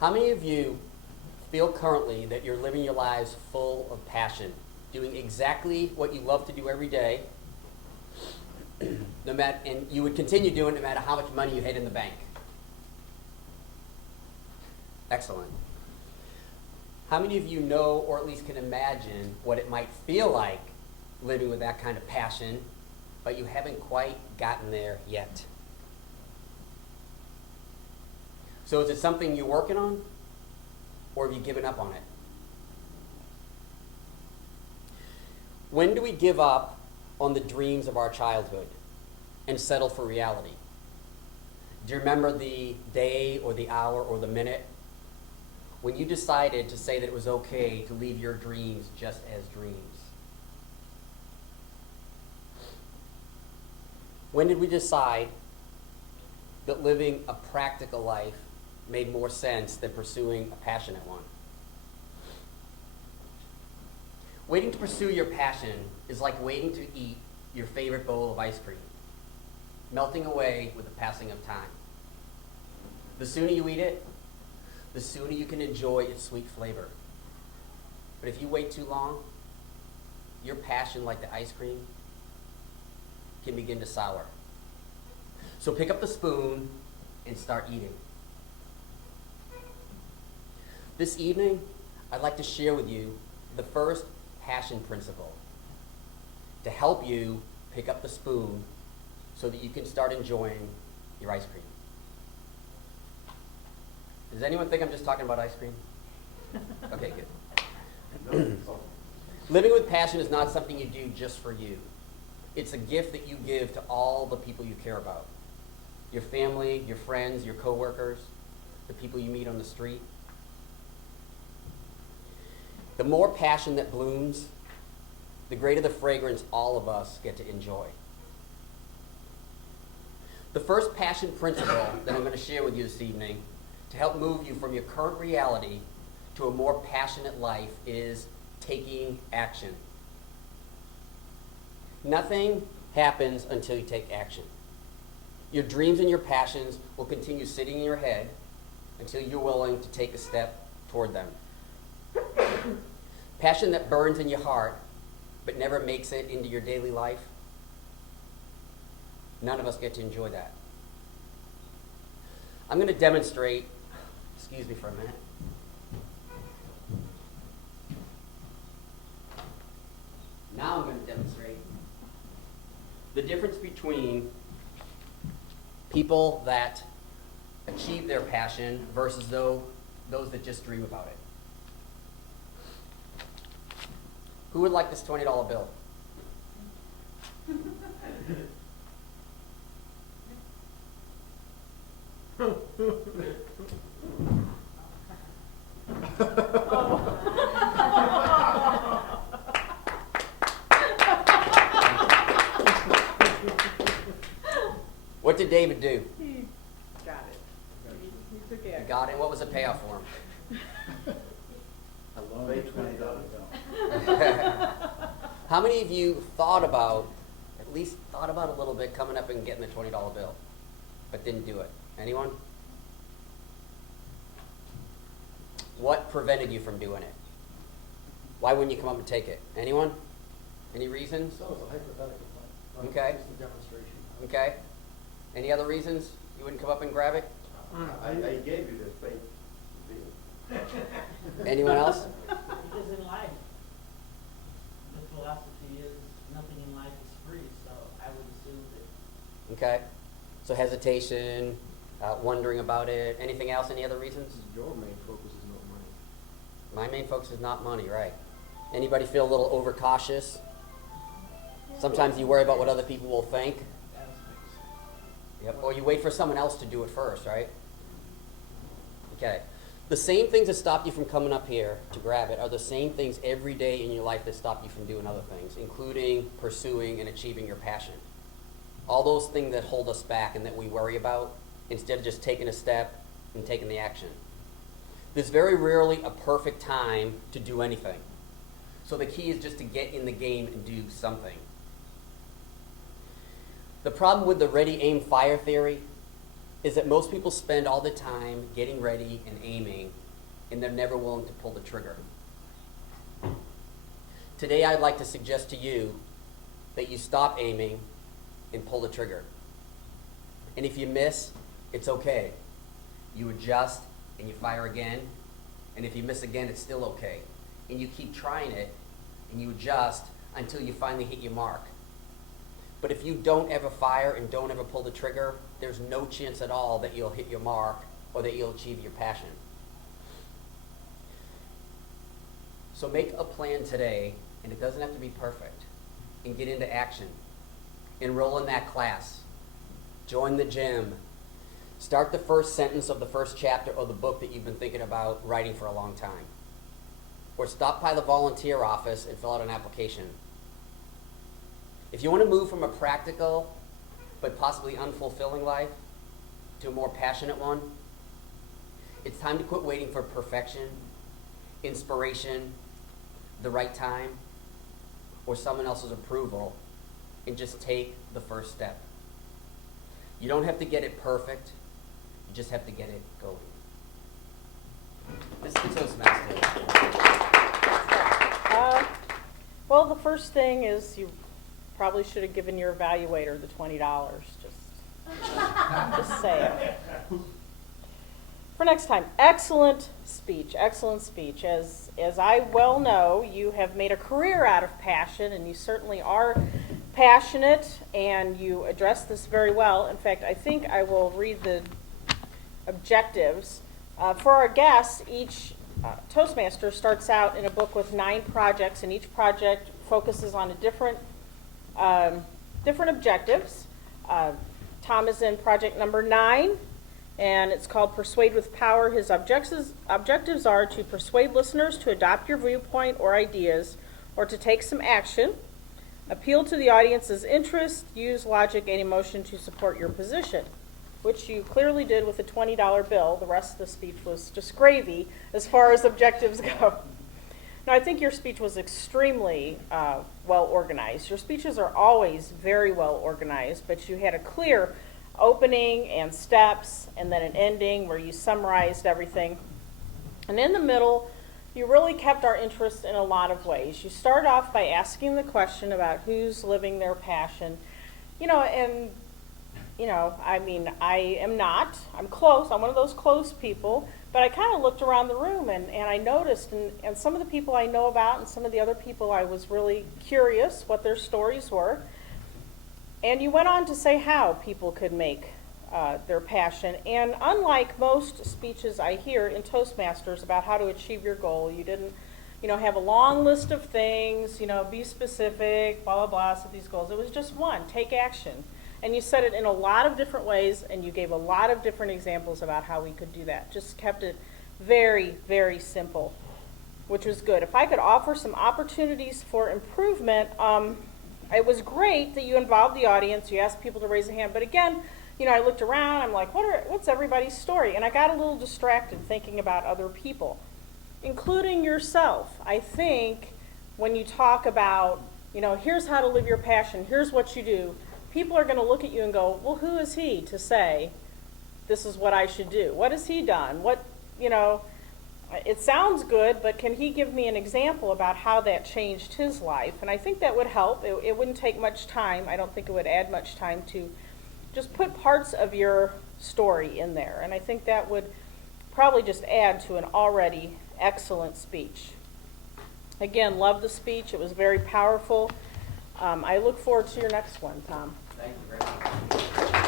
How many of you feel currently that you're living your lives full of passion, doing exactly what you love to do every day, and you would continue doing it no matter how much money you had in the bank? Excellent. How many of you know, or at least can imagine, what it might feel like living with that kind of passion, but you haven't quite gotten there yet? So is it something you're working on, or have you given up on it? When do we give up on the dreams of our childhood and settle for reality? Do you remember the day or the hour or the minute when you decided to say that it was okay to leave your dreams just as dreams? When did we decide that living a practical life made more sense than pursuing a passionate one? Waiting to pursue your passion is like waiting to eat your favorite bowl of ice cream, melting away with the passing of time. The sooner you eat it, the sooner you can enjoy its sweet flavor. But if you wait too long, your passion, like the ice cream, can begin to sour. So pick up the spoon and start eating. This evening, I'd like to share with you the first passion principle to help you pick up the spoon so that you can start enjoying your ice cream. Does anyone think I'm just talking about ice cream? Okay, good. Living with passion is not something you do just for you. It's a gift that you give to all the people you care about. Your family, your friends, your coworkers, the people you meet on the street. The more passion that blooms, the greater the fragrance all of us get to enjoy. The first passion principle that I'm going to share with you this evening to help move you from your current reality to a more passionate life is taking action. Nothing happens until you take action. Your dreams and your passions will continue sitting in your head until you're willing to take a step toward them. Passion that burns in your heart but never makes it into your daily life, none of us get to enjoy that. I'm going to demonstrate, excuse me for a minute. Now I'm going to demonstrate the difference between people that achieve their passion versus those that just dream about it. Who would like this $20 bill? What did David do? He got it. He took He it. got it. What was the payoff for him? Fake $20 bill. How many of you at least thought about a little bit coming up and getting the $20 bill, but didn't do it? Anyone? What prevented you from doing it? Why wouldn't you come up and take it? Anyone? Any reasons? So it's a hypothetical one. Okay. Just a demonstration. Okay. Any other reasons you wouldn't come up and grab it? I gave you the fake deal. Anyone else? Because in life, the philosophy is nothing in life is free, so I would assume that. Okay. So hesitation, wondering about it. Anything else? Any other reasons? Your main focus is not money. My main focus is not money, right? Anybody feel a little overcautious? Sometimes you worry about what other people will think. Yep. Or you wait for someone else to do it first, right? Okay. The same things that stopped you from coming up here to grab it are the same things every day in your life that stop you from doing other things, including pursuing and achieving your passion. All those things that hold us back and that we worry about instead of just taking a step and taking the action. There's very rarely a perfect time to do anything. So the key is just to get in the game and do something. The problem with the ready, aim, fire theory is that most people spend all the time getting ready and aiming, and they're never willing to pull the trigger. Today, I'd like to suggest to you that you stop aiming and pull the trigger. And if you miss, it's okay. You adjust and you fire again, and if you miss again, it's still okay. And you keep trying it, and you adjust until you finally hit your mark. But if you don't ever fire and don't ever pull the trigger, there's no chance at all that you'll hit your mark or that you'll achieve your passion. So make a plan today, and it doesn't have to be perfect, and get into action. Enroll in that class. Join the gym. Start the first sentence of the first chapter of the book that you've been thinking about writing for a long time. Or stop by the volunteer office and fill out an application. If you want to move from a practical but possibly unfulfilling life to a more passionate one, it's time to quit waiting for perfection, inspiration, the right time, or someone else's approval, and just take the first step. You don't have to get it perfect, you just have to get it going. This is the Toastmaster. Well, the first thing is you probably should have given your evaluator the $20. Just saying. For next time, excellent speech, excellent speech. As I well know, you have made a career out of passion, and you certainly are passionate, and you address this very well. In fact, I think I will read the objectives. For our guests, each Toastmaster starts out in a book with 9 projects, and each project focuses on a different objectives. Tom is in project number 9, and it's called Persuade with Power. His objectives are to persuade listeners to adopt your viewpoint or ideas, or to take some action, appeal to the audience's interest, use logic and emotion to support your position, which you clearly did with a $20 bill. The rest of the speech was just gravy as far as objectives go. Now, I think your speech was extremely well organized. Your speeches are always very well organized, but you had a clear opening and steps, and then an ending where you summarized everything. And in the middle, you really kept our interest in a lot of ways. You start off by asking the question about who's living their passion. I'm close, I'm one of those close people, but I kind of looked around the room and I noticed, and some of the people I know about and some of the other people I was really curious what their stories were. And you went on to say how people could make their passion. And unlike most speeches I hear in Toastmasters about how to achieve your goal, you didn't, have a long list of things, be specific, blah, blah, blah, set these goals. It was just one, take action. And you said it in a lot of different ways, and you gave a lot of different examples about how we could do that. Just kept it very, very simple, which was good. If I could offer some opportunities for improvement, it was great that you involved the audience. You asked people to raise a hand. But again, I looked around. I'm like, what's everybody's story? And I got a little distracted thinking about other people, including yourself. I think when you talk about, here's how to live your passion, here's what you do, people are going to look at you and go, well, who is he to say this is what I should do? What has he done? It sounds good, but can he give me an example about how that changed his life? And I think that would help. It wouldn't take much time. I don't think it would add much time to just put parts of your story in there. And I think that would probably just add to an already excellent speech. Again, love the speech. It was very powerful. I look forward to your next one, Tom. Thank you very much.